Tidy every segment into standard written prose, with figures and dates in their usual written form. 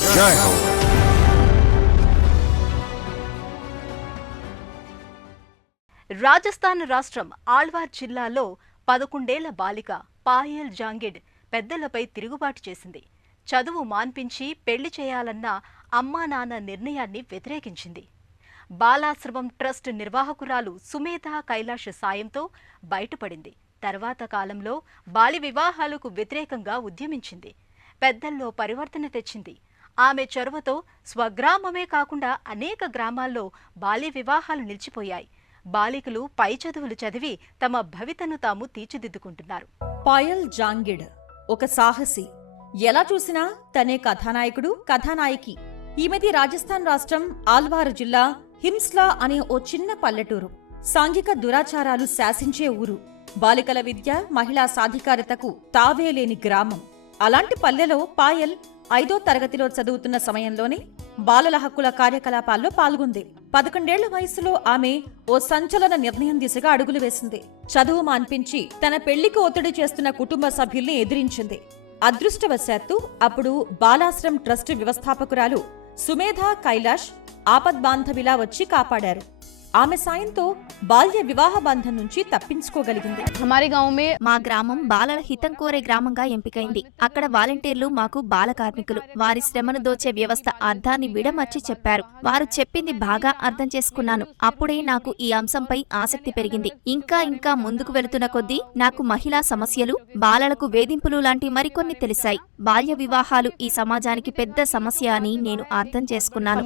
జై హో. రాజస్థాన్ రాష్ట్రం ఆళ్వార్ జిల్లాలో 11 బాలిక పాయల్ జాంగిడ్ పెద్దలపై తిరుగుబాటు చేసింది. చదువు మాన్పించి పెళ్లి చేయాలన్న అమ్మా నాన్న నిర్ణయాన్ని వ్యతిరేకించింది. బాలాశ్రమం ట్రస్ట్ నిర్వాహకురాలు సుమేధ కైలాష్ సాయంతో బయటపడింది. తర్వాత కాలంలో బాల్య వివాహాలకు వ్యతిరేకంగా ఉద్యమించింది. పెద్దల్లో పరివర్తన తెచ్చింది. ఆమె చొరవతో స్వగ్రామమే కాకుండా అనేక గ్రామాల్లో బాల్య వివాహాలు నిలిచిపోయాయి. బాలికలు పై చదువులు చదివి తమ భవితను తాము తీర్చిదిద్దుకుంటున్నారు. పాయల్ జాంగిడ్ ఒక సాహసి. ఎలా చూసినా తనే కథానాయకుడు, కథానాయకి. ఈమెది రాజస్థాన్ రాష్ట్రం ఆల్వార్ జిల్లా హిమ్స్లా అనే ఓ చిన్న పల్లెటూరు. సాంఘిక దురాచారాలు శాసించే ఊరు. బాలికల విద్య, మహిళా సాధికారతకు తావేలేని గ్రామం. అలాంటి పల్లెలో పాయల్ 5వ తరగతిలో చదువుతున్న సమయంలోనే బాలల హక్కుల కార్యకలాపాల్లో పాల్గొంది. 11 ఏళ్ల వయసులో ఆమె ఓ సంచలన నిర్ణయం దిశగా అడుగులు వేసింది. చదువు మాన్పించి తన పెళ్లికి ఒత్తిడి చేస్తున్న కుటుంబ సభ్యుల్ని ఎదిరించింది. అదృష్టవశాత్తు అప్పుడు బాలాశ్రమ్ ట్రస్ట్ వ్యవస్థాపకురాలు సుమేధ కైలాష్ ఆపద్బాంధవిలా వచ్చి కాపాడారు. ఆమె సాయంతో బాల్య వివాహ బంధం నుంచి తప్పించుకోగలిగింది. మా గ్రామం బాలల హితం కోరే గ్రామంగా ఎంపికైంది. అక్కడ వాలంటీర్లు మాకు బాల కార్మికులు. వారి శ్రమను దోచే వ్యవస్థ అర్థాన్ని విడమర్చి చెప్పారు. వారు చెప్పింది బాగా అర్థం చేసుకున్నాను. అప్పుడే నాకు ఈ అంశంపై ఆసక్తి పెరిగింది. ఇంకా ఇంకా ముందుకు వెళుతున్న కొద్దీ నాకు మహిళా సమస్యలు, బాలలకు వేధింపులు లాంటి మరికొన్ని తెలిసాయి. బాల్య వివాహాలు ఈ సమాజానికి పెద్ద సమస్య అని నేను అర్థం చేసుకున్నాను.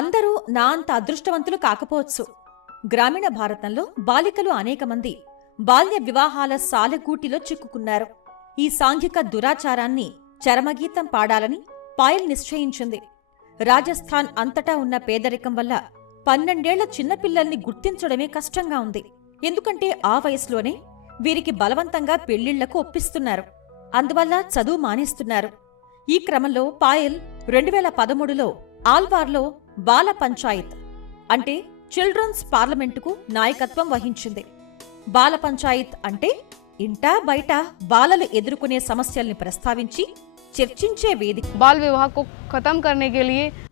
అందరూ నా అంత అదృష్టవంతులు కాకపోవచ్చు. గ్రామీణ భారతంలో బాలికలు అనేక మంది బాల్య వివాహాల సాలెగూటిలో చిక్కుకున్నారు. ఈ సాంఘిక దురాచారాన్ని చరమగీతం పాడాలని పాయల్ నిశ్చయించింది. రాజస్థాన్ అంతటా ఉన్న పేదరికం వల్ల 12 ఏళ్ల చిన్నపిల్లల్ని గుర్తించడమే కష్టంగా ఉంది. ఎందుకంటే ఆ వయసులోనే వీరికి బలవంతంగా పెళ్లిళ్లకు ఒప్పిస్తున్నారు. అందువల్ల చదువు మానేస్తున్నారు. ఈ క్రమంలో పాయల్ 2013లో ఆల్వార్లో బాల పంచాయత్ అంటే చిల్డ్రన్స్ పార్లమెంటుకు నాయకత్వం వహించింది. బాల పంచాయత్ అంటే ఇంటా బయట బాలలు ఎదుర్కొనే సమస్యల్ని ప్రస్తావించి చర్చించే వేదిక.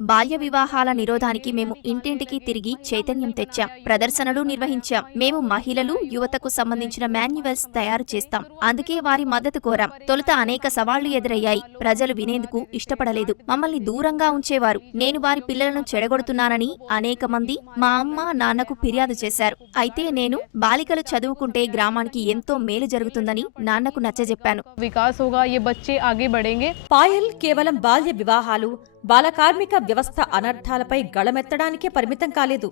బాల్య వివాహాల నిరోధానికి మేము ఇంటింటికి తిరిగి చైతన్యం తెచ్చాం. ప్రదర్శనలు నిర్వహించాం. మేము మహిళలు, యువతకు సంబంధించిన మాన్యువల్స్ తయారు చేస్తాం. అందుకే వారి మద్దతు కోరాం. తొలుత అనేక సవాళ్లు ఎదురయ్యాయి. ప్రజలు వినేందుకు ఇష్టపడలేదు. మమ్మల్ని దూరంగా ఉంచేవారు. నేను వారి పిల్లలను చెడగొడుతున్నానని అనేక మంది మా అమ్మ, నాన్నకు ఫిర్యాదు చేశారు. అయితే నేను బాలికలు చదువుకుంటే గ్రామానికి ఎంతో మేలు జరుగుతుందని నాన్నకు నచ్చజెప్పాను. పాయల్ కేవలం బాల్య వివాహాలు, బాలకార్మిక వ్యవస్థ అనర్థాలపై గళమెత్తడానికే పరిమితం కాలేదు.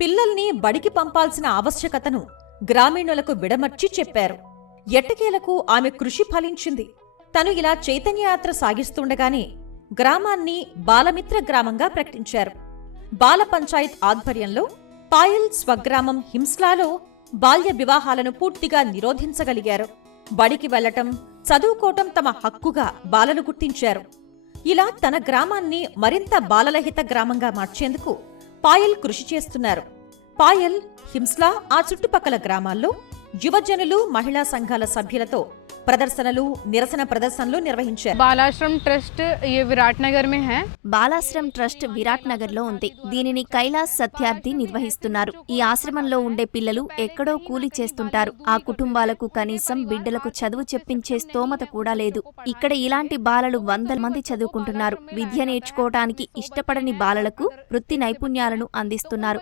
పిల్లల్ని బడికి పంపాల్సిన ఆవశ్యకతను గ్రామీణులకు విడమర్చి చెప్పారు. ఎట్టకేలకు ఆమె కృషి ఫలించింది. తను ఇలా చైతన్యయాత్ర సాగిస్తుండగానే గ్రామాన్ని బాలమిత్ర గ్రామంగా ప్రకటించారు. బాల పంచాయత్ ఆధ్వర్యంలో పాయల్ స్వగ్రామం హిమ్స్లాలో బాల్య వివాహాలను పూర్తిగా నిరోధించగలిగారు. బడికి వెళ్లటం, చదువుకోవటం తమ హక్కుగా బాలలు గుర్తించారు. ఇలా తన గ్రామాన్ని మరింత బాలలహిత గ్రామంగా మార్చేందుకు పాయల్ కృషి చేస్తున్నారు. పాయల్ హిమ్స్లా, ఆ చుట్టుపక్కల గ్రామాల్లో యువజనులు, మహిళా సంఘాల సభ్యులతో ప్రదర్శనలు, నిరసన ప్రదర్శనలు నిర్వహించారు. బాలాశ్రమ్ ట్రస్ట్ విరాట్ నగర్ లో ఉంది. దీనిని కైలాస్ సత్యార్థి నిర్వహిస్తున్నారు. ఈ ఆశ్రమంలో ఉండే పిల్లలు ఎక్కడో కూలి చేస్తుంటారు. ఆ కుటుంబాలకు కనీసం బిడ్డలకు చదువు చెప్పించే స్తోమత కూడా లేదు. ఇక్కడ ఇలాంటి బాలలు 100 మంది చదువుకుంటున్నారు. విద్య నేర్చుకోవటానికి ఇష్టపడని బాలలకు వృత్తి నైపుణ్యాలను అందిస్తున్నారు.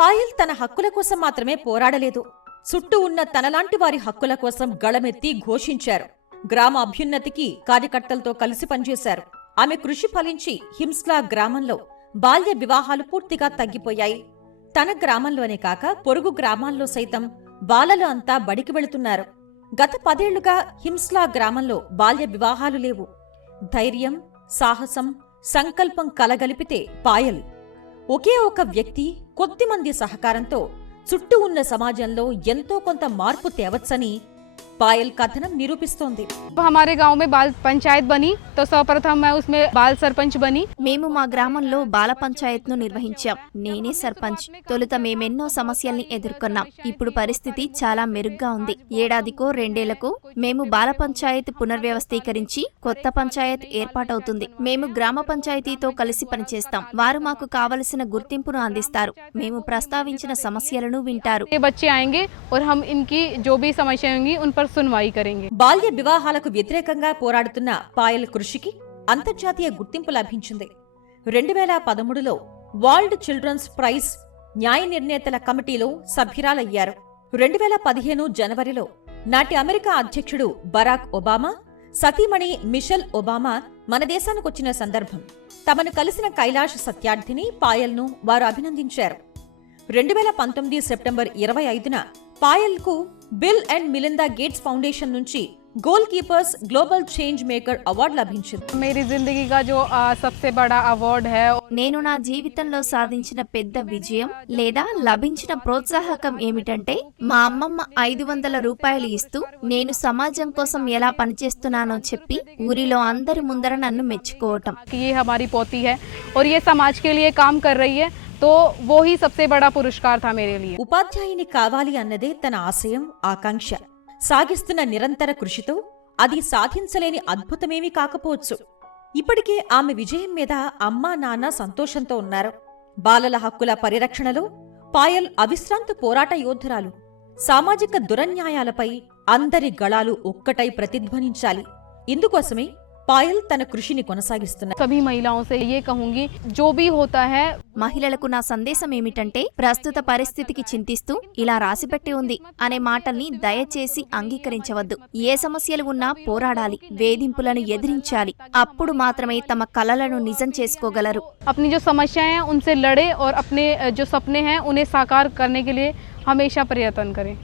పాయల్ తన హక్కుల కోసం మాత్రమే పోరాడలేదు. చుట్టూ ఉన్న తనలాంటి వారి హక్కుల కోసం గళమెత్తి ఘోషించారు. గ్రామ అభ్యున్నతికి కార్యకర్తలతో కలిసి పనిచేశారు. ఆమె కృషి ఫలించి హిమ్స్లా గ్రామంలో బాల్య వివాహాలు పూర్తిగా తగ్గిపోయాయి. తన గ్రామంలోనే కాక పొరుగు గ్రామాల్లో సైతం బాలలు అంతా బడికి వెళుతున్నారు. గత 10 ఏళ్లుగా హిమ్స్లా గ్రామంలో బాల్య వివాహాలు లేవు. ధైర్యం, సాహసం, సంకల్పం కలగలిపితే పాయల్, ఒకే ఒక వ్యక్తి, కొద్దిమంది సహకారంతో చుట్టూ ఉన్న సమాజంలో ఎంతో కొంత మార్పు తేవచ్చని పాయల్ కథనం నిరూపిస్తోంది. हमारे गांव में बाल पंचायत बनी तो सर्वप्रथम मैं उसमें बाल सरपंच बनी। మేము మా గ్రామంలో బాల పంచాయత్ను నిర్వహించాం. నేనే సర్పంచ్. తొలుత మేమెన్నో సమస్యల్ని ఎదుర్కొన్నాం. ఇప్పుడు పరిస్థితి చాలా మెరుగ్గా ఉంది. ఏడాదికో రెండేళ్లకు మేము బాల పంచాయత్ పునర్వ్యవస్థీకరించి కొత్త పంచాయత్ ఏర్పాటవుతుంది. మేము గ్రామ పంచాయతీతో కలిసి పనిచేస్తాం. వారు మాకు కావలసిన గుర్తింపును అందిస్తారు. మేము ప్రస్తావించిన సమస్యలను వింటారు. ये बच्चे आएंगे और हम इनकी जो भी समस्याएं होंगी उन पर सुनवाई करेंगे। బాల్య వివాహాలకు వ్యతిరేకంగా పోరాడుతున్న పాయల్ కృషికి అంతర్జాతీయ గుర్తింపు లభించింది. 2013లో వరల్డ్ చిల్డ్రన్స్ ప్రైజ్ న్యాయ నిర్ణేతల కమిటీలో సభ్యురాలయ్యారు. 2015 జనవరిలో నాటి అమెరికా అధ్యక్షుడు బరాక్ ఒబామా సతీమణి మిషెల్ ఒబామా మన దేశానికొచ్చిన సందర్భం తమను కలిసిన కైలాష్ సత్యార్థిని పాయల్ను వారు అభినందించారు. 2019 సెప్టెంబర్ 25న పాయల్కు Bill and Melinda Gates Foundation నుంచి goalkeepers global change maker award లభించింది. मेरी जिंदगी का जो सबसे बड़ा अवार्ड है। నేను నా జీవితంలో సాధించిన పెద్ద విజయం లేదా లభించిన ప్రోత్సాహకం ఏమిటంటే మా అమ్మమ్మ 500 రూపాయలు ఇస్తూ నేను సమాజం కోసం ఎలా పనిచేస్తున్నానో చెప్పి ఊరిలో అందరి ముందర నన్ను మెచ్చుకోవటం. ये हमारी पोती है और ये समाज के लिए काम कर रही है तो वो ही सबसे बड़ा पुरस्कार था मेरे लिए। ఉపాధ్యాయుని కావాలి అన్నదే తన ఆశయం, ఆకాంక్ష. సాగిస్తున్న నిరంతర కృషితో అది సాధించలేని అద్భుతమేమీ కాకపోవచ్చు. ఇప్పటికే ఆమె విజయం మీద అమ్మా నాన్న సంతోషంతో ఉన్నారు. బాలల హక్కుల పరిరక్షణలో పాయల్ అవిశ్రాంత పోరాట యోధురాలు. సామాజిక దురన్యాయాలపై అందరి గళాలు ఒక్కటై ప్రతిధ్వనించాలి. ఇందుకోసమే పాయల్ తన కృషిని కొనసాగిస్తున్నారు. सभी महिलाओं से ये कहूंगी जो भी होता है। మహిళలకు నా సందేశం ఏమిటంటే ప్రస్తుత పరిస్థితికి చింతిస్తూ ఇలా రాసిపెట్టి ఉంది అనే మాటల్ని దయచేసి అంగీకరించవద్దు. ఏ సమస్యలు ఉన్నా పోరాడాలి, వేధింపులను ఎదిరించాలి. అప్పుడు మాత్రమే తమ కలలను నిజం చేసుకోగలరు. अपनी जो समस्याएं हैं उनसे लड़े और अपने जो सपने हैं उन्हें साकार करने के लिए हमेशा प्रयत्न करें।